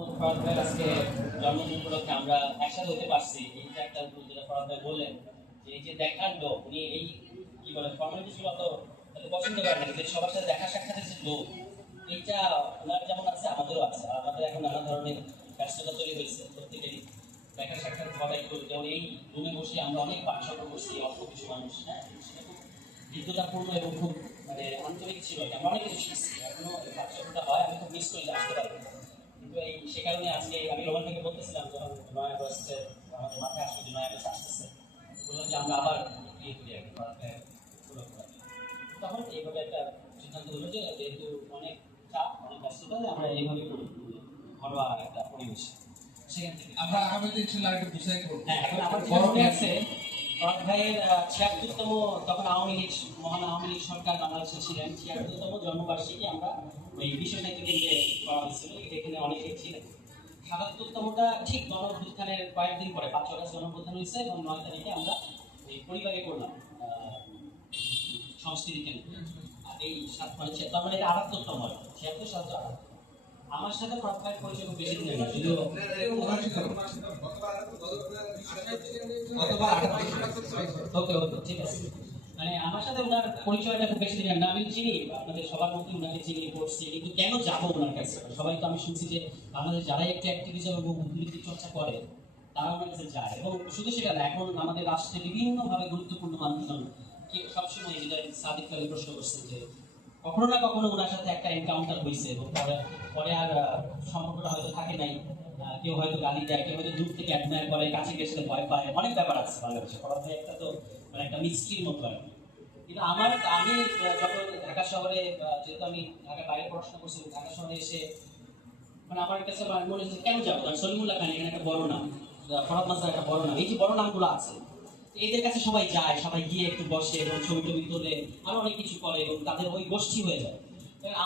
ফরাদ ভাই আজকে জন্মদিন উপলক্ষে আমরা একসাথে হতে পারছি। এই যে একটা যেটা ফরাদ ভাই বললেন যে এই যে দেখার লোক, উনি এই কি বলে ফর্মালিটিস গুলো তো এত পছন্দ করেন না, যে সবার সাথে দেখা সাক্ষাতের যে লোক, এইটা ওনার যেমন আছে আমাদেরও আছে। আর আমাদের এখন নানা ধরনের ব্যস্ততা তৈরি হয়েছে, প্রত্যেকেরই দেখা সাক্ষাৎ করা একটু, যেমন এই রুমে বসে আমরা অনেক পাঠশালা করছি, অল্প কিছু মানুষ, হ্যাঁ, সেটা খুব হৃদ্যতাপূর্ণ এবং খুব মানে আন্তরিক ছিল। আমরা অনেক কিছু শিখছি, এখনো পাঠশালাটা হয়, আমি খুব মিস করি যে আসতে পারি। কিন্তু এই সে কারণে আজকে আমি রোমান থেকে বলতেছিলাম, যখন 9 আগস্টে আমাদের মাথায় আসলো যে 9 আগস্ট আসতেছে, বললাম যে আমরা আবার ইয়ে করি আর কি, তখন এইভাবে একটা সিদ্ধান্ত হলো যে যেহেতু অনেক চাপ, অনেক ব্যস্ততা, আমরা এইভাবে করি ঘরোয়া একটা পরিবেশ। সেখান থেকে আমরা আগামীতে ইনশাআল্লাহ একটু গুছাই করব। হ্যাঁ, এখন আমার যেটা মনে আছে, ফরাদ ভাইয়ের ৭৬তম, তখন আওয়ামী লীগ, মহান আওয়ামী লীগ সরকার বাংলাদেশে ছিলেন, ৭৬তম জন্মবার্ষিকী আমরা ওই বিশ্ব সাহিত্য কেন্দ্রে করা হয়েছিল, এখানে অনেকে ছিলেন। ৭৭তমটা ঠিক গণঅভ্যুত্থানের কয়েকদিন পরে, ৫ আগস্ট গণঅভ্যুত্থান হয়েছে এবং ৯ তারিখে আমরা এই পরিবারে করলাম সংস্কৃতি কেন্দ্র। এই ৭ মানে তার মানে এটা ৭৮তম হয়, ৭৬ ৭৮। আমার সাথে ফরাদ ভাইয়ের পরিচয় খুব বেশি দিনের না, যদিও ওকে ওকে ঠিক আছে। মানে আমার সাথে ওনার পরিচয়টা খুব বেশি দিনের না, আমি চিনি, আপনাদের সবার মধ্যে ওনাকে চিনি, পড়ছি, কিন্তু কেন যাবো ওনার কাছে? সবাই তো আমি শুনছি যে আমাদের যারাই একটু অ্যাক্টিভিজম এবং উদ্ভিদ চর্চা করে তারা ওনার কাছে যায়, এবং শুধু সেটা না, এখন আমাদের রাষ্ট্রে বিভিন্নভাবে গুরুত্বপূর্ণ মানুষজন কি সবসময় যেটা সাদিক কালে প্রশ্ন করছেন যে কখনো না কখনো ওনার সাথে একটা এনকাউন্টার হয়েছে এবং পরে পরে আর সম্পর্কটা হয়তো থাকে নাই। কেউ হয়তো গালি দেয়, কেউ হয়তো দূর থেকে অ্যাডমায়ার করে, কাছে গেলে ভয় পায়, অনেক ব্যাপার আছে বাংলাদেশে। ফরাদ ভাই একটা তো মানে একটা মিস্ট্রির মতো আর কি। কিন্তু আমি যখন ঢাকা শহরে, যেহেতু আমি ঢাকার বাইরে পড়াশোনা করছি, ঢাকা শহরে এসে মানে আমার কাছে মনে হচ্ছে কেন যাবো, কারণ সলিমুল্লাহ খান এখানে একটা বড় নাম, ফরাদ মাস্টার একটা বড় নাম, এই যে বড় নামগুলো আছে এদের কাছে সবাই যায়, সবাই গিয়ে একটু বসে এবং ছবি টবি তোলে, আরো অনেক কিছু করে এবং তাদের ওই গোষ্ঠী হয়ে যায়।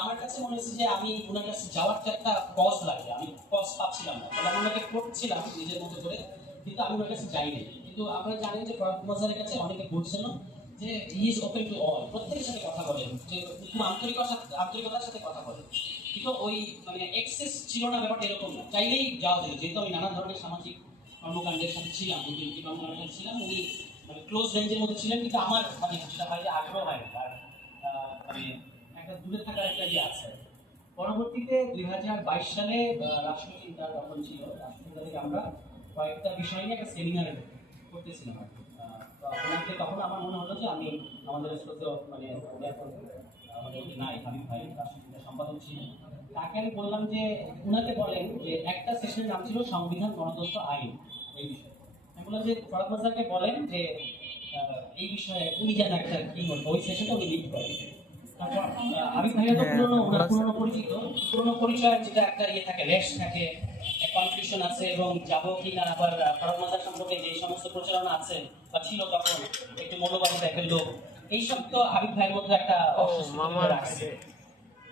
আমার কাছে মনে হচ্ছে যে আমি ওনার কাছে যাওয়ার তো একটা কজ লাগে, আমি কজ পাচ্ছিলাম না, তবে আমি ওনাকে করছিলাম নিজের মতো করে, কিন্তু আমি ওনার কাছে যাইনি। কিন্তু আপনারা জানেন যে ফরাদ মাজারের কাছে অনেকে বলছেন যে he is open to all, প্রত্যেকের সাথে কথা বলেন, যে খুব আন্তরিকতার সাথে কথা বলেন, কিন্তু ওই মানে এক্সেস ছিল না, ব্যাপারটা এরকম না, চাইলেই যাওয়া যেত। যেহেতু আমি নানা ধরনের সামাজিক কর্মকাণ্ডের সাথে ছিলাম, উদ্যোগী কর্মকাণ্ডের সাথে ছিলাম, উনি মানে ক্লোজ রেঞ্জের মধ্যে ছিলেন, কিন্তু আমার মানে সেটা বাইরে আগ্রহ হয়নি, আর মানে একটা দূরে থাকার একটা ইয়ে আছে। পরবর্তীতে ২০২২ সালে রাষ্ট্রচিন্তা যখন ছিল, রাষ্ট্রচিন্তা থেকে আমরা কয়েকটা বিষয় নিয়ে একটা সেমিনার করতেছিলাম আর কি। তো ওনাকে তখন আমার মনে হলো যে আমি আমাদের শ্রদ্ধেয় মানে আমাদের যে নাই হাবিব ভাই, রাষ্ট্রচিন্তা সম্পাদক ছিলেন, তাকে আমি বললাম যে ওনাকে বলেন যে একটা সেশনের নাম ছিল সংবিধান, গণতন্ত্র, আইন, এই বিষয়ে। আমি বললাম যে ফরাদ মাজারকে বলেন যে এই বিষয়ে উনি যেন একটা কি বলবো, ওই সেশনটা উনি লিড করেন। তারপর আবিদ ভাইয়া তো পুরোনো, ওনার পুরোনো পরিচিত, পুরোনো পরিচয়ের যেটা একটা ইয়ে থাকে, রেশ থাকে, কনফিউশন আছে, এবং যাবো কি না, আবার ফরাদ মাজার সম্পর্কে যে সমস্ত প্রচারণা আছে বা ছিল তখন, একটু মনোবাদী টাইপের লোক, এইসব তো আবিদ ভাইয়ের মধ্যে একটা অস্বস্তি রাখছে।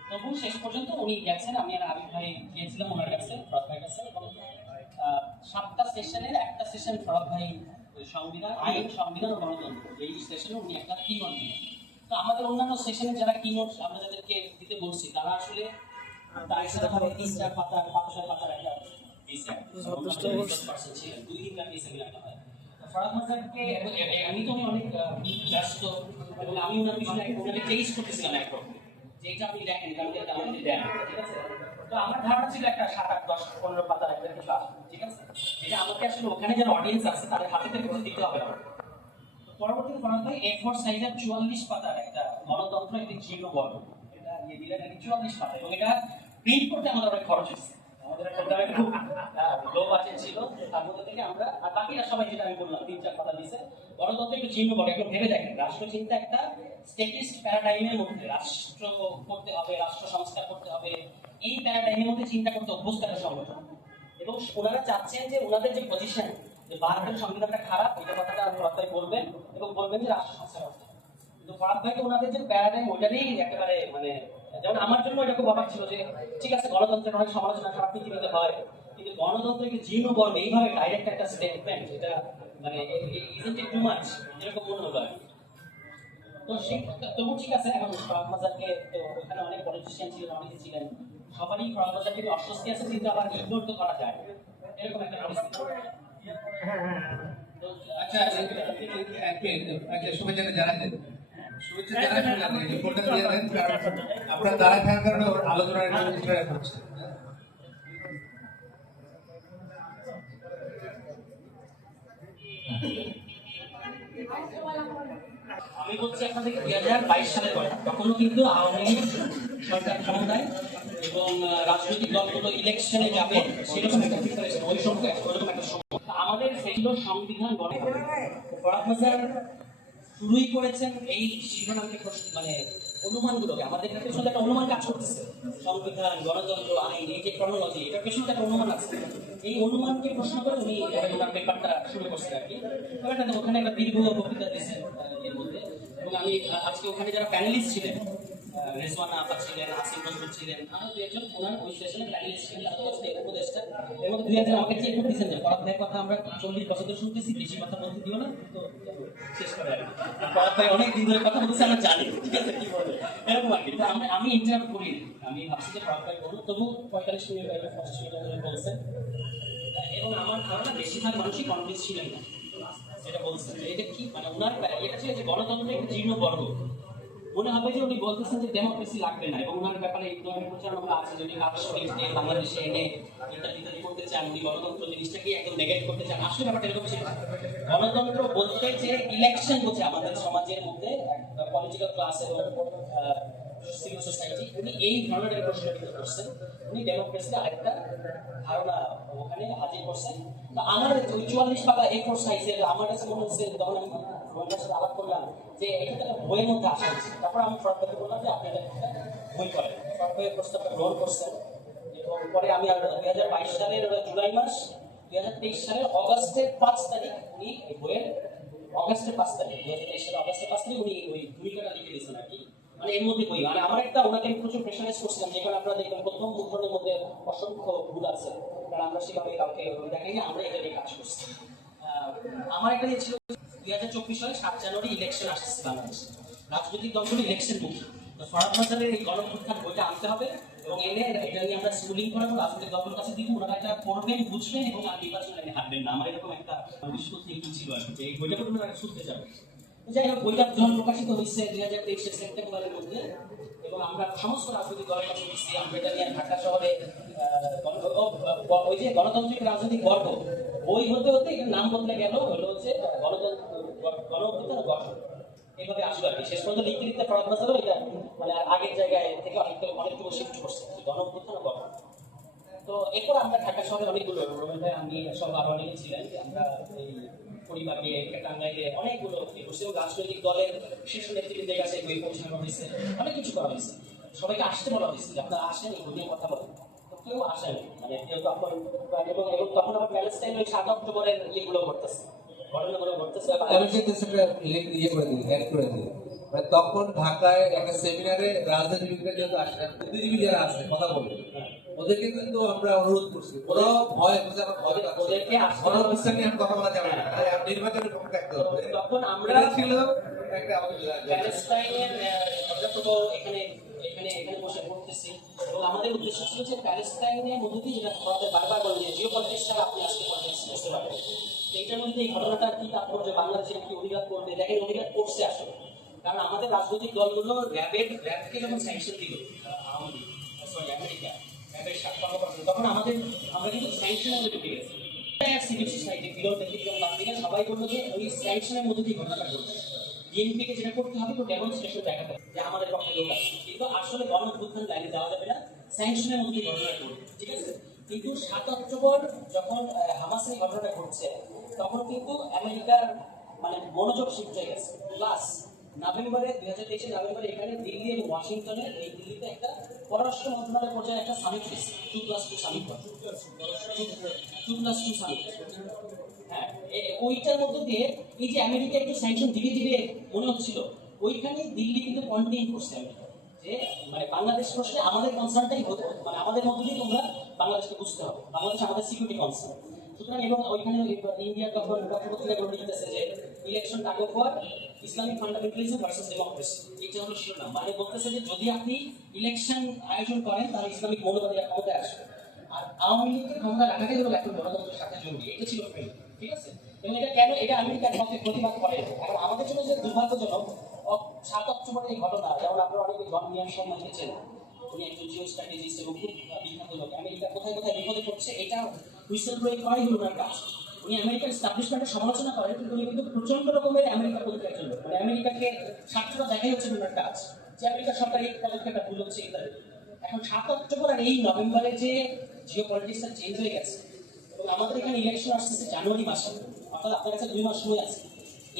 তবু শেষ পর্যন্ত উনি গেছেন, আমি আর আবিদ ভাই গিয়েছিলাম ওনার কাছে, ফরাদ ভাইয়ের কাছে, এবং 7টা সেশনের একটা সেশন ফরাদ ভাই সংবিধান, আইন, সংবিধান ও গণতন্ত্র, এই সেশনে উনি একটা কিনোট দিলেন। তো আমাদের অন্যান্য সেশনে যারা কিনোট আমরা যাদেরকে দিতে বলছি, তারা আসলে তার সাথে 3-4 পাতার, 5-6 পাতার একটা ছিলেন, 2 দিন ব্যাপী সেমিনারটা হয়। ফরাদ মাজারকে আমি তো উনি অনেক ব্যস্ত, এবং আমি ওনার পিছনে ওনাকে টেস্ট করতেছিলাম একরকম, যে এটা আপনি দেখেন, কালকে আমাদের দেন, ঠিক আছে। তো আমার ধারণা ছিল একটা 7-8-10-15 পাতার একটা কিছু আসবে, ঠিক আছে, এটা আমাকে আসলে ওখানে যারা অডিয়েন্স আছে তাদের হাতে থেকে কিছু দিতে হবে আমার। তো পরবর্তীতে ফরাদ ভাই A4 সাইজের 44 পাতার একটা গণতন্ত্র, একটি জীর্ণ বর্ণ, এটা দিয়ে দিলেন নাকি 44 পাতা, এবং এটা প্রিন্ট করতে আমাদের অনেক খরচ হয়েছে। আমাদের একটা খুব লো বাজেট ছিল, তার মধ্যে থেকে আমরা, আর বাকিরা সবাই যেটা আমি বললাম 3-4 পাতা দিছে। গণতন্ত্র একটু জীর্ণ বর্ণ, একটু ভেবে দেখেন, রাষ্ট্রচিন্তা একটা স্টেটিস্ট প্যারাডাইমের মধ্যে, রাষ্ট্র করতে হবে, রাষ্ট্র সংস্কার করতে হবে, এই প্যারাডাইমের মধ্যে চিন্তা করতে অভ্যস্ত একটা সংগঠন, এবং ওনারা চাচ্ছেন যে ওনাদের যে পজিশন, যে ভারতের সংবিধানটা খারাপ, এটা কথাটা ফরাদ ভাই বলবেন, এবং বলবেন যে রাষ্ট্র সংস্কার করতে হবে। কিন্তু ফরাদ ভাইকে ওনাদের যে প্যারাডাইম, ওইটারই একেবারে মানে, যেমন আমার জন্য এটা খুব অবাক ছিল যে ঠিক আছে গণতন্ত্রের অনেক সমালোচনা খারাপ পৃথিবীতে হয়, কিন্তু গণতন্ত্রকে জীর্ণ বর্ণ এইভাবে ডাইরেক্ট একটা স্টেটমেন্ট, এটা মানে ইজন্ট ইট টু মাচ, এরকম মনে হলো আর কি। তো তবু ঠিক আছে, এখন ফরাদ মাজারকে তো ওখানে অনেক পলিটিশিয়ান ছিলেন, অনেকে ছিলেন, সবারই প্রবলেম থেকে অস্বস্তি আছে, কিন্তু আবার ইগনোর তো করা যায় না। এরকম একটা পরিস্থিতি। তো আচ্ছা শুভেচ্ছা জানাতেন, শুভেচ্ছা জানান, রিপোর্টটা দিয়ে দেন, কারণ আপনার দ্বারা থাকার কারণে ওর আলোচনার বিষয়টা করছে। আমি বলছি আপনাদেরকে 2022 সালের কথা, তখনও কিন্তু আওয়ামী লীগ সরকার ক্ষমতায় এবং রাজনৈতিক দলগুলো ইলেকশনে যাবে, সেরকম একটা প্রিপারেশন, ওই সময় ওরকম একটা সময় আমাদের সেগুলো সংবিধান গঠন করে। ফরহাদ হাসান শুরুই করেছেন এই শিরোনামকে মানে অনুমানগুলোকে, আমাদের পেছনে একটা অনুমান কাজ করতেছে, সংবিধান, গণতন্ত্র, আইন, এই যে ক্রনোলজি, এটার পেছনে একটা অনুমান আছে। এই অনুমানকে প্রশ্ন করে উনি ওনার পেপারটা শুরু করছেন আর কি। ওখানে একটা দীর্ঘ বক্তৃতা দিয়েছেন এর মধ্যে। এবং আমি আজকে ওখানে যারা প্যানেলিস্ট ছিলেন, রেজওয়ানা আপা ছিলেন, আসিফ নজরুল ছিলেন, আরো দু একজন ওনার ওই সেশনে প্যানেলিস্ট ছিলেন, উপদেষ্টা। এর মধ্যে দুই একজন আমাকে চেক করতেছেন যে ফরহাদ ভাইয়ের কথা আমরা 40 বছর ধরে শুনতেছি, বেশি কথা বলতে দিও না, তো শেষ করে আর কি। ফরহাদ ভাই অনেক দিন ধরে কথা বলতেছে, আমরা জানি, ঠিক আছে, কি বলবো এরকম আর কি। তো আমি ইন্টারাপ্ট করি, আমি ভাবছি যে ফরহাদ ভাই বলুন, তবু 45 মিনিট 25 মিনিট ধরে বলছেন। এবং আমার ধারণা বেশিরভাগ মানুষই কনভিন্স ছিলেন না এটা বলছেন। এটা কি মানে ওনার এটা ছিল যে গণতন্ত্রের একটা জীর্ণ বর্গ, মনে হবে যে উনি বলতেছেন যে ডেমোক্রেসি লাগবে না, এবং ওনার ব্যাপারে এই ধরনের প্রচারণা আছে যে উনি কাজে বাংলাদেশে এনে ইত্যাদি করতে চান, উনি গণতন্ত্র জিনিসটাকে একদম নেগেট করতে চান। আসলে ব্যাপারটা এরকম ছিল, গণতন্ত্র বলতে যে ইলেকশন বোঝে আমাদের সমাজের মধ্যে পলিটিক্যাল ক্লাস এবং সিভিল সোসাইটি, উনি এই ধরনের প্রশ্ন করছেন। উনি ডেমোক্রেসির আরেকটা ধারণা ওখানে হাজির করছেন। তো আমার ওই 44 পাতা A4 সাইজের আমার কাছে মনে হচ্ছে, তখন আমি ওনার সাথে আলাপ করলাম যে এটা একটা বইয়ের মধ্যে আসা হচ্ছে। তারপর আমি ফরহাদকে বললাম যে আপনি একটা বই করেন। ফরহাদ ভাইয়ের প্রস্তাবটা গ্রহণ করছেন। এবং পরে আমি আর 2022 সালের জুলাই মাস, 2023 সালের অগাস্টের 5 তারিখ উনি এই বইয়ের অগাস্টের 5 তারিখ 2023 সালের অগাস্টের 5 তারিখ উনি ওই ভূমিকাটা লিখে দিয়েছেন আর কি। মানে এর মধ্যে বই মানে আমার একটা ওনাকে প্রচুর প্রেশারাইজ করছিলাম, যেখানে আপনারা দেখবেন প্রথম মুদ্রণের মধ্যে অসংখ্য ভুল আছে, কারণ আমরা সেভাবে কাউকে দেখাই না, আমরা এটা নিয়ে কাজ করছি। আমার একটা ইয়ে ছিল 2024 সালে 7 জানুয়ারি ইলেকশন আসছে বাংলাদেশে, রাজনৈতিক দলগুলো ইলেকশন মুখী। তো ফরহাদ হাসানের এই গণঅভ্যুত্থান বইটা আনতে হবে এবং এনে এটা নিয়ে আমরা স্কুলিং করাবো, রাজনৈতিক দলগুলোর কাছে দিব, ওনারা এটা পড়বেন, বুঝবেন এবং আর নির্বাচন লাইনে হাঁটবেন না। আমার এরকম একটা বিশুদ্ধ থিঙ্কিং ছিল আর কি, যে এই বইটা পড়ে ওনারা শুনতে যাবে। যাই হোক, বইটা যখন প্রকাশিত হয়েছে 2023 সেপ্টেম্বরের মধ্যে, এবং আমরা সমস্ত রাজনৈতিক দলের কাছে দিচ্ছি, আমরা এটা নিয়ে ঢাকা শহরে ওই যে গণতান্ত্রিক রাজনৈতিক বর্গ বই হতে হতে এটার নাম বদলে গেল, হলো হচ্ছে গণঅভ্যুত্থান গঠন, এইভাবে আসলো আর কি। শেষ পর্যন্ত লিখতে লিখতে ফরহাদ হাসানও এটা মানে আগের জায়গায় থেকে অনেকটুকু শিফট করছে, গণঅভ্যুত্থান গঠন। তো এরপর আমরা ঢাকা শহরে অনেকগুলো, আমি সব আরো অনেকে ছিলেন, আমরা এই পরিবারকে টাঙ্গাইলে অনেকগুলো রাজনৈতিক দলের শীর্ষ নেতৃবৃন্দের কাছে বই পৌঁছানো হয়েছে, অনেক কিছু করা হয়েছে। সবাইকে আসতে বলা হয়েছে যে আপনারা আসেন, এই বই নিয়ে কথা বলেন। কেউ আসেন, মানে কেউ তখন এবং তখন আবার প্যালেস্টাইন ওই 7 অক্টোবরের ইয়েগুলো ঘটতেছে, ঘটনাগুলো ঘটতেছে। তখন ঢাকায় একটা সেমিনারে রাজনীতিবিদরা যেহেতু আসেন, বুদ্ধিজীবী যারা আছে কথা বলবে, ওদেরকে কিন্তু আমরা অনুরোধ করছি, ওরাও ভয় ওদেরকে গণঅভ্যুত্থান নিয়ে কথা বলা যাবে না, নির্বাচনের পক্ষে থাকতে হবে। তখন আমরা ছিল একটা প্যালেস্টাইনের এখানে এখানে এখানে বসে পড়তেছি, এবং আমাদের উদ্দেশ্য ছিল যে প্যালেস্টাইনের মধ্যে দিয়ে, যেটা আমাদের বারবার বলে যে জিও পলিটিক্স ছাড়া আপনি আজকে পলিটিক্স বুঝতে পারবেন, এইটার মধ্যে এই ঘটনাটা কি তাৎপর্য, বাংলাদেশের কি অধিকার করবে, দেখেন অধিকার করছে আসলে। কারণ আমাদের রাজনৈতিক দলগুলো র্যাবকে যখন স্যাংশন দিল আমেরিকা, র্যাবের তখন আমরা কিন্তু স্যাংশনের মধ্যে ঢুকে গেছি। সিভিল সোসাইটি বিরোধ ব্যক্তিক্রম বাদ সবাই বললো যে ওই স্যাংশনের মধ্যে দিয়ে ঘটনাটা ঘটছে, বিএনপিকে যেটা করতে হবে তো ডেমনস্ট্রেশন দেখাতে যে আমাদের পক্ষে লোক আছে, কিন্তু আসলে গণঅভ্যুত্থান লাইনে যাওয়া যাবে না, স্যাংশনের মধ্যে দিয়ে ঘটনা ঘটবে, ঠিক আছে। কিন্তু 7 অক্টোবর যখন হামাসের ঘটনাটা ঘটছে, তখন কিন্তু আমেরিকার মানে মনোযোগ শিফট হয়ে গেছে। প্লাস নভেম্বরে 2023 নভেম্বরে এখানে দিল্লি এবং ওয়াশিংটনে, এই দিল্লিতে একটা পররাষ্ট্র মন্ত্রণালয় পর্যায়ে একটা সামিট হয়েছে, 2+2 সামিট, 2+2 সামিট। হ্যাঁ, ওইটার মধ্যে দিয়ে এই যে আমেরিকা একটু স্যাংশন ধীরে ধীরে মনে হচ্ছিল, ওইখানে দিল্লি কিন্তু কন্টেইন করছে আমেরিকা, যে মানে বাংলাদেশ প্রশ্নে আমাদের কনসার্নটাই হতো, মানে আমাদের মধ্যে দিয়ে তোমরা বাংলাদেশকে বুঝতে হবে, বাংলাদেশ আমাদের সিকিউরিটি কনসার্ন। সুতরাং এবং ওইখানে ইন্ডিয়ার তখন পত্রিকা বলে দিতেছে যে ইলেকশন টাগো for Islamic fundamentalism versus democracy. এটা হলো শিরোনাম, মানে বলতেছে যে যদি আপনি ইলেকশন আয়োজন করেন তাহলে ইসলামিক মৌলবাদীরা ক্ষমতায় আসবে, আর আওয়ামী লীগকে ক্ষমতা রাখাটাই হলো এখন গণতন্ত্রের সাথে জরুরি। এটা ছিল ফ্রেম, ঠিক আছে। এবং এটা কেন, এটা আমেরিকার পক্ষে প্রতিবাদ করে, কারণ আমাদের জন্য যে দুর্ভাগ্যজনক 7 অক্টোবরের এই ঘটনা, যেমন আপনারা অনেকে জন মিয়ার সম্মান দিয়েছেন, উনি একজন জিও স্ট্র্যাটেজিস্ট এবং খুব বিখ্যাত লোক, আমেরিকা কোথায় কোথায় বিপদে পড়ছে এটা হুইসেল ব্লোয়িং করাই হলো ওনার কাজ। উনি আমেরিকার এস্টাবলিশমেন্টের সমালোচনা করেন, কিন্তু উনি কিন্তু প্রচন্ড রকমের আমেরিকা পন্থী একজন লোক, মানে আমেরিকাকে স্বার্থটা দেখাই হচ্ছে ওনার কাজ, যে আমেরিকার সরকারি পদক্ষেপটা ভুল হচ্ছে ইত্যাদি। এখন 7 অক্টোবর আর এই নভেম্বরে যে জিও পলিটিক্সটা চেঞ্জ হয়ে গেছে, এবং আমাদের এখানে ইলেকশন আসতেছে জানুয়ারি মাসে, অর্থাৎ আপনার কাছে 2 মাস সময় আছে।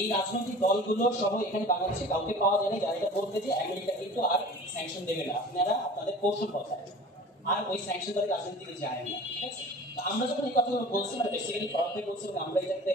এই রাজনৈতিক দলগুলো সহ এখানে বাংলাদেশে কাউকে পাওয়া যায় না যারা এটা বলতে যে আমেরিকা কিন্তু আর স্যাংশন দেবে না, আপনারা আপনাদের কৌশল বসায় আর ওই স্যাংশন তাদের রাজনীতিতে যায় না, ঠিক আছে। তো আমরা যখন এই কথাগুলো বলছি, মানে বেসিক্যালি ফরওয়ার্ডে বলছি এবং আমরা এটাতে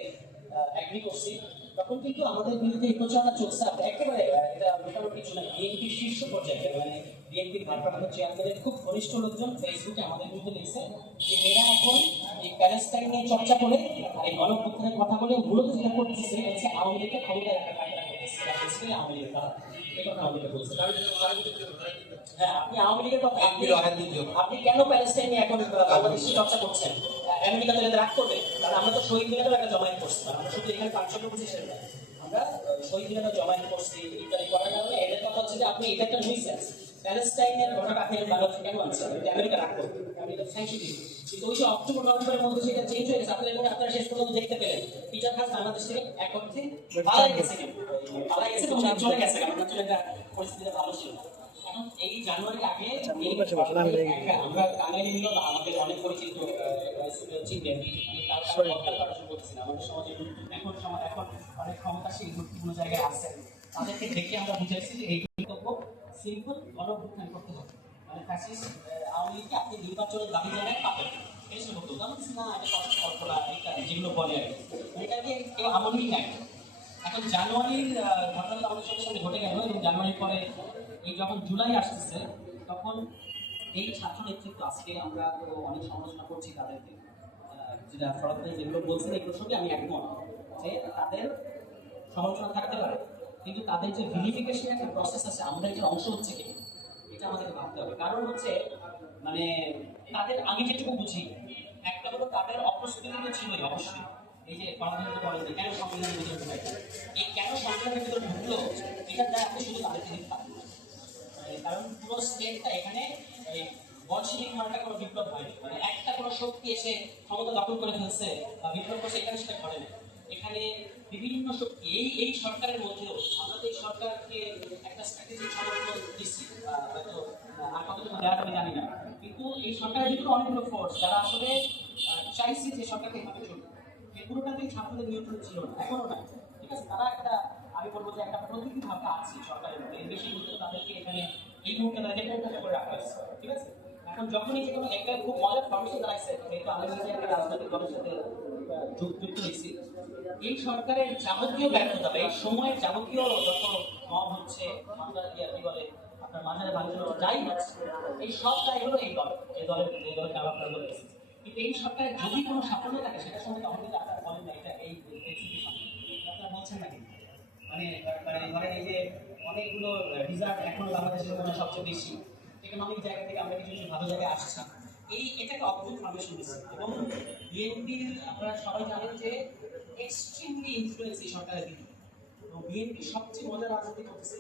অ্যাগ্রি করছি, তখন কিন্তু আমাদের বিরুদ্ধে এই প্রচারণা চলছে একেবারে, এটা মোটামুটি কিছু না, বিএনপির শীর্ষ পর্যায়ে, মানে বিএনপির ভারপ্রাপ্ত চেয়ারম্যানের খুব ঘনিষ্ঠ লোকজন ফেসবুকে আমাদের বিরুদ্ধে লিখছে যে এরা এখন এই প্যালেস্টাইন নিয়ে চর্চা করে এই গণঅভ্যুত্থানের কথা বলে মূলত যেটা করতেছে হচ্ছে আওয়ামী লীগকে ক্ষমতায় রাখার কায়দা করতেছে, বেসিক্যালি আওয়ামী লীগের কথা, এই কথা আওয়ামী লীগ বলছে। হ্যাঁ, আপনি আওয়ামী লীগের কথা, আপনি কেন প্যালেস্টাইন নিয়ে এখন বাংলাদেশে চর্চা করছেন? আমেরিকা তো রাগ করবে, কারণ আমরা তো শহীদ মিনারেও একটা জমায়েত করছি, আমরা শুধু এখানে পাঁচশো করছি সেটা, আমরা শহীদ মিনারেও জমায়েত করছি ইত্যাদি করার কারণে এদের কথা হচ্ছে যে আপনি এটা একটা নুইসেন্স, প্যালেস্টাইনের ঘটনা আপনি বাংলাদেশে কেন আনছেন? আমেরিকা রাগ করবে, আমেরিকা স্যাংশন দিবে। কিন্তু ওই যে অক্টোবর নভেম্বরের মধ্যে সেটা চেঞ্জ হয়ে গেছে, আপনারা শেষ পর্যন্ত দেখতে পেলেন পিটার খাস বাংলাদেশ থেকে এক অর্থে পালাই গেছে, এবং চলে গেছে, কারণ একটা পরিস্থিতিটা ভালো ছিল না। এখন এই জানুয়ারির আগে আমরা কাঙালি মিলন আমাদের অনেক পরিচিত চিনতেন, আমাদের সমাজে এখন অনেক ক্ষমতাশীল গুরুত্বপূর্ণ জায়গায় আছে, তাদেরকে দেখে আমরা বুঝেছি যে এই কর্তব্য সিম্পল গণঅভ্যুত্থান করতে হবে, মানে ফ্যাসিস্ট আওয়ামী লীগকে আপনি নির্বাচনের দাবি জানায় পাবেন, এই সব বলতো না এটা কল্পনা ইত্যাদি যেগুলো বলে আর কি, এটাকে কেউ আমলই নেয়। এখন জানুয়ারির ঘটনাটা আমাদের সঙ্গে সঙ্গে ঘটে গেল, এবং জানুয়ারির পরে এই যখন জুলাই আসতেছে তখন এই ছাত্র নেতৃত্ব, আজকে আমরা তো অনেক সমালোচনা করছি তাদেরকে, যেটা ফরওয়ার্ডে যেগুলো বলছেন এগুলোর সঙ্গে আমি একমত যে তাদের সমালোচনা থাকতে পারে, কিন্তু তাদের যে ভিলিফিকেশনের একটা প্রসেস আছে, আমরা এটার অংশ হচ্ছে কি এটা আমাদেরকে ভাবতে হবে। কারণ হচ্ছে মানে তাদের আমি যেটুকু বুঝি, একটা হলো তাদের অপ্রস্তুতি তো ছিলই অবশ্যই, এই যে পার্লামেন্টে বলেন যে কেন সংবিধানের ভিতরে ঢুকাই, এই কেন সংবিধানের ভিতরে ঢুকলো এটা দ্বারা আপনি শুধু তাদেরকে দিতে পারেন, কারণ পুরো স্টেটটা এখানে এই বলশেভিক মার্কা কোনো বিপ্লব হয়নি, মানে একটা কোনো শক্তি এসে ক্ষমতা দখল করে ফেলছে বা বিপ্লব করছে, এখানে সেটা ঘটে না। এখানে বিভিন্ন শক্তি এই সরকারের মধ্যেও আমরা তো এই সরকারকে একটা স্ট্র্যাটেজিক সমর্থন দিচ্ছি, হয়তো আর কতটুকু দেওয়ার আমি জানি না, কিন্তু এই সরকারের ভিতরে অনেকগুলো ফোর্স যারা আসলে চাইছে যে সরকারকে এভাবে চলবে, এই পুরোটাতেই ছাত্রদের নিয়ন্ত্রণ ছিল না, এখনো না, ঠিক আছে। তারা একটা, আমি বলবো যে একটা প্রকৃতি ভাবটা আছে সরকারের মধ্যে, এর বেশি গুরুত্ব তাদেরকে এখানে এই মুহূর্তে তাদেরকে প্রত্যাশা করে রাখা হয়েছে, ঠিক আছে। এখন যখনই যে কোনো একটা খুব মজার ফর্মেশন দাঁড়াইছে, যেহেতু আমি নিজে একটা রাজনৈতিক দলের সাথে যুক্ত হয়েছি, এই সরকারের যাবতীয় ব্যর্থতা, এই সময়ের যাবতীয় যত মব হচ্ছে, আপনার কি বলে আপনার মাঝারে ভাঙচুর যাই হচ্ছে, এই সব দায় হলো এই দল, যে দলের কারণ আপনারা বলে এসেছে। কিন্তু এই সরকারের যদি কোনো সাফল্য থাকে সেটার সঙ্গে তখন কিন্তু আপনারা বলেন না এটা এই পরিস্থিতির সঙ্গে আপনারা বলছেন না, কিন্তু মানে ধরেন এই যে অনেকগুলো রিজার্ভ এখনো বাংলাদেশের মনে সবচেয়ে বেশি, ইকোনমিক জায়গা থেকে আমরা কিছু ভালো জায়গায় আসছি, এটাকে অদ্ভুত ফাউন্ডেশন দিচ্ছে। এবং বিএনপির আপনারা সবাই জানেন যে এক্সট্রিমলি ইনফ্লুয়েন্স এই সরকারের দিকে, এবং বিএনপি সবচেয়ে মজার রাজনীতি করতেছে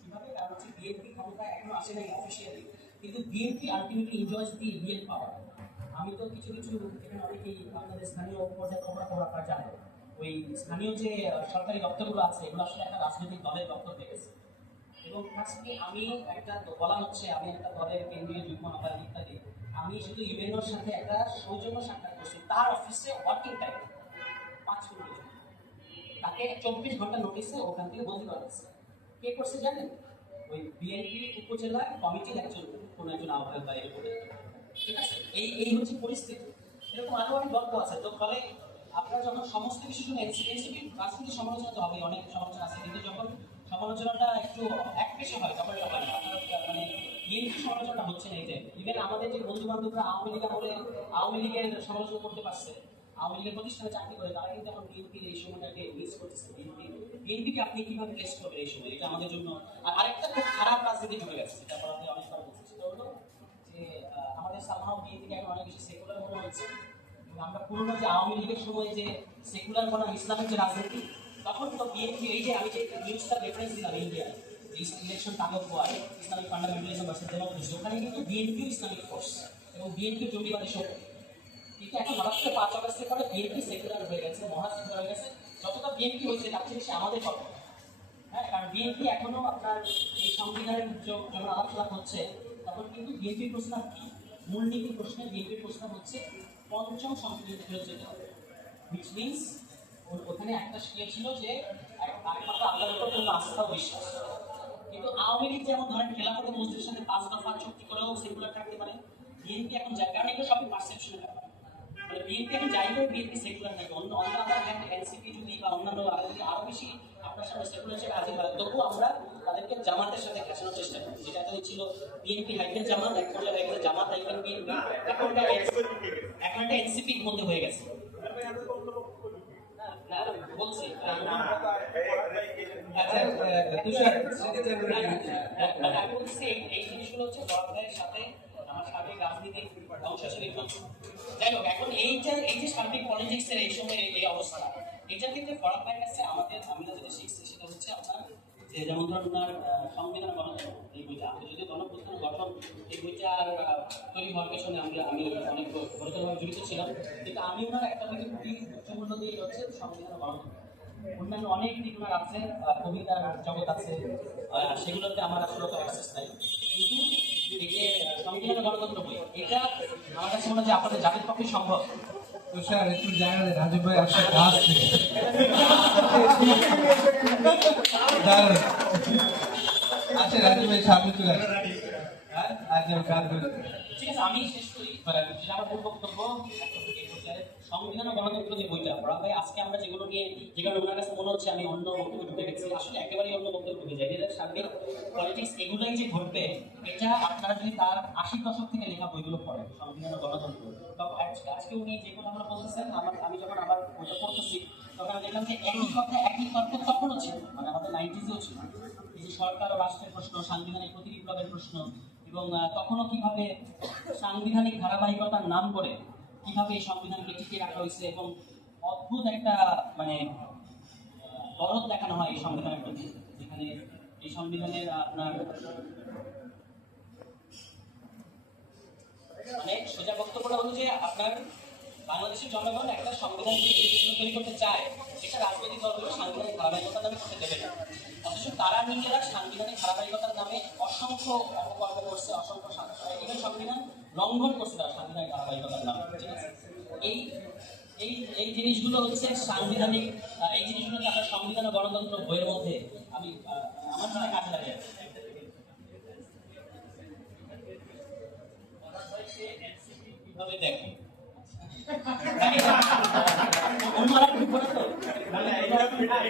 কিভাবে, কারণ হচ্ছে বিএনপি ক্ষমতা এখনো আসে নাই অফিসিয়ালি, কিন্তু বিএনপি আলটিমেটলি এনজয়স দি রিয়েল পাওয়ার। আমি তো কিছু এখানে অনেকেই আপনাদের স্থানীয় পর্যায়ে খবর আপনারা জানেন, ওই স্থানীয় যে সরকারি দপ্তরগুলো আছে এগুলো আসলে একটা রাজনৈতিক দলের দপ্তর দেখেছে, এবং ফার্স্টলি আমি একটা বলা হচ্ছে আমি একটা দলের কেন্দ্রীয় যুগ্ম আহ্বায়ক ইত্যাদি, আমি শুধু ইউএনওর সাথে একটা সৌজন্য সাক্ষাৎ করছি, তার অফিসে ওয়ার্কিং টাইম 5 মিনিট, তাকে 24 ঘন্টা নোটিসে ওখান থেকে বদলি করা হয়েছে। কে করছে জানেন? ওই বিএনপি উপজেলা কমিটির কোনো একজন আহ্বায়ক বা এরকম, ঠিক আছে। এই হচ্ছে পরিস্থিতি, এরকম আরো অনেক গল্প আছে। তো ফলে আপনারা যখন সমস্ত কিছু শুনে এনসিপি রাজনীতি সমালোচনা তো হবে, অনেক সমালোচনা আছে, কিন্তু যখন সমালোচনাটা একটু একপেশে হয় তখন এটা হয় না। মানে বিএনপি সমালোচনা হচ্ছে না, এই যে ইভেন আমাদের যে বন্ধু বান্ধবরা আওয়ামী লীগ আমলে আওয়ামী লীগের সমালোচনা করতে পারছে, আওয়ামী লীগের প্রতিষ্ঠানে চাকরি করে তারা কিন্তু এখন বিএনপির এই সময়টাকে মিস করতেছে। বিএনপিকে আপনি কিভাবে টেস্ট করবেন এই সময়? এটা আমাদের জন্য। আর আরেকটা খুব খারাপ রাজনীতি ঢুকে গেছে, যেটা বলাতে অনেকবার বলছি, সেটা হলো যে আমাদের সামহাও বিএনপিকে এখন অনেক বেশি সেকুলার মনে হচ্ছে। আমরা পুরোনো যে আওয়ামী লীগের সময় যে সেকুলার বনাম ইসলামের যে রাজনীতি, তখন তো বিএনপি এই যে আমি যে নিউজটা রেফারেন্স দিলাম ইন্ডিয়া ইলেকশন কাগজ হয় ইসলামিক ফান্ডামেন্টালিজম ভার্সেস ডেমোক্রেসি, ওখানে কিন্তু বিএনপিও ইসলামিক ফোর্স এবং বিএনপি জঙ্গিবাদী শক্তি। কিন্তু এখন হঠাৎ করে 5 আগস্টের পরে বিএনপি সেকুলার হয়ে গেছে, মহা সেকুলার হয়ে গেছে। যতটা বিএনপি হয়েছে তার চেয়ে বেশি আমাদের কথা। হ্যাঁ, কারণ বিএনপি এখনো আপনার এই সংবিধানের যখন আলোচনা হচ্ছে তখন কিন্তু বিএনপির প্রস্তাব কি, মূলনীতির প্রশ্নে বিএনপির প্রস্তাব হচ্ছে পঞ্চম সংশোধনী ফেরত যেতে হবে। হুইচ মিনস ওখানে একটা ইয়ে ছিল যে একমাত্র আল্লাহর উপর কোনো আস্থা ও বিশ্বাস। কিন্তু আওয়ামী লীগ যেমন ধরেন খেলাফত মসজিদের সাথে 5 দফা চুক্তি করেও সেকুলার থাকতে পারে, বিএনপি এখন যায়, কারণ এগুলো সবই পারসেপশনের ব্যাপার। মানে বিএনপি এখন যাইলেও বিএনপি সেকুলার থাকে, অন্য আদার হ্যান্ড এনসিপি যদি বা অন্যান্য যদি আরো বেশি আপনার সামনে সেকুলার হিসেবে হাজির হয়, তবুও আমরা তাদেরকে জামাতের সাথে ঘেঁষানোর চেষ্টা করি। যেটা এতদিন ছিল বিএনপি হাইকেল জামাত, এক পর্যায়ে হয়ে গেছে জামাত হাইকেল বিএনপি, এখন একটা এনসিপির মধ্যে হয়ে গেছে। না বলছি আচ্ছা তুষার সেক্ষেত্রে আমরা আমি বলছি এই জিনিসগুলো হচ্ছে বড় ভাইয়ের সাথে আমার সার্বিক রাজনীতির অংশ হিসেবে। যাই হোক, এখন এই যে সার্বিক পলিটিক্স এর এই সময় এই অবস্থা, এটার ক্ষেত্রে ফরাক ভাইয়ের কাছে আমরা যেটা শিখছি সেটা হচ্ছে আপনার যে যেমন ধরুন আপনার সংবিধান গণতন্ত্র এই বইটা, আমি যদি গণপ্রধান গঠন এই বইটা তৈরি হওয়ার পেছনে আমি অনেক গুরুতরভাবে জড়িত ছিলাম। কিন্তু আমি ওনার একটা বইকে খুবই উচ্চমূল্য দিয়ে হচ্ছে সংবিধান গণতন্ত্র। অন্যান্য অনেক দিক ওনার আছে, কবিতার জগৎ আছে, সেগুলোতে আমার আসলে তো অ্যাক্সেস নাই। কিন্তু এই যে সংবিধান গণতন্ত্র বই, এটা আমার কাছে মনে হয় যে আপনাদের জাতির পক্ষে সম্ভব। তুষার একটু জায়গা দেন, রাজীব ভাই আসছে গাছ থেকে। দারুণ। আচ্ছা রাজীব ভাই সামনে চলে আসছে। হ্যাঁ আচ্ছা গাছ বলে ঠিক আছে, আমি শেষ করি। যেটা আমার মূল বক্তব্য, সংবিধান ও গণতন্ত্র যে বইটা পড়া ভাই, আজকে আমরা যেগুলো নিয়ে যে কারণে ওনার কাছে মনে হচ্ছে আমি অন্য বক্তব্য ঢুকে গেছি, আসলে একেবারেই অন্য বক্তব্য ঢুকে যায়। এটা সার্বিক পলিটিক্স এগুলোই যে ঘটবে, এটা আপনারা যদি তার 80 দশক থেকে লেখা বইগুলো পড়েন সংবিধান ও গণতন্ত্র, তখন আজকে উনি যে কথাগুলো বলতেছেন আমি যখন আবার বইটা পড়তেছি তখন আমি দেখলাম যে একই কথা একই তর্ক তখনও ছিল, মানে আমাদের 90s-এও ছিল। এই যে সরকার ও রাষ্ট্রের প্রশ্ন, সাংবিধানিক প্রতিবিপ্লবের প্রশ্ন, এবং তখনও কিভাবে সাংবিধানিক ধারাবাহিকতার নাম করে কিভাবে এই সংবিধানকে টিকিয়ে রাখা হয়েছে, এবং অদ্ভুত একটা মানে দরদ দেখানো হয় এই সংবিধানের প্রতি, যেখানে এই সংবিধানের আপনার মানে সোজা বক্তব্যটা হলো যে আপনার বাংলাদেশের জনগণ একটা সংবিধান তৈরি করতে চায়, সেটা রাজনৈতিক দলগুলো সাংবিধানিক ধারাবাহিকতার নামে করতে দেবে না। অথচ তারা নিজেরা সাংবিধানিক ধারাবাহিকতার নামে অসংখ্য অপকর্ম করছে, অসংখ্য সংবিধান লঙ্ঘন করছে তারা সাংবিধানিক ধারাবাহিকতার নামে। ঠিক আছে, এই এই এই জিনিসগুলো হচ্ছে সাংবিধানিক, এই জিনিসগুলো আপনার সংবিধান ও গণতন্ত্র বইয়ের মধ্যে আমি আমার মনে কাজে লাগে। কিভাবে দেখেন অন্য আর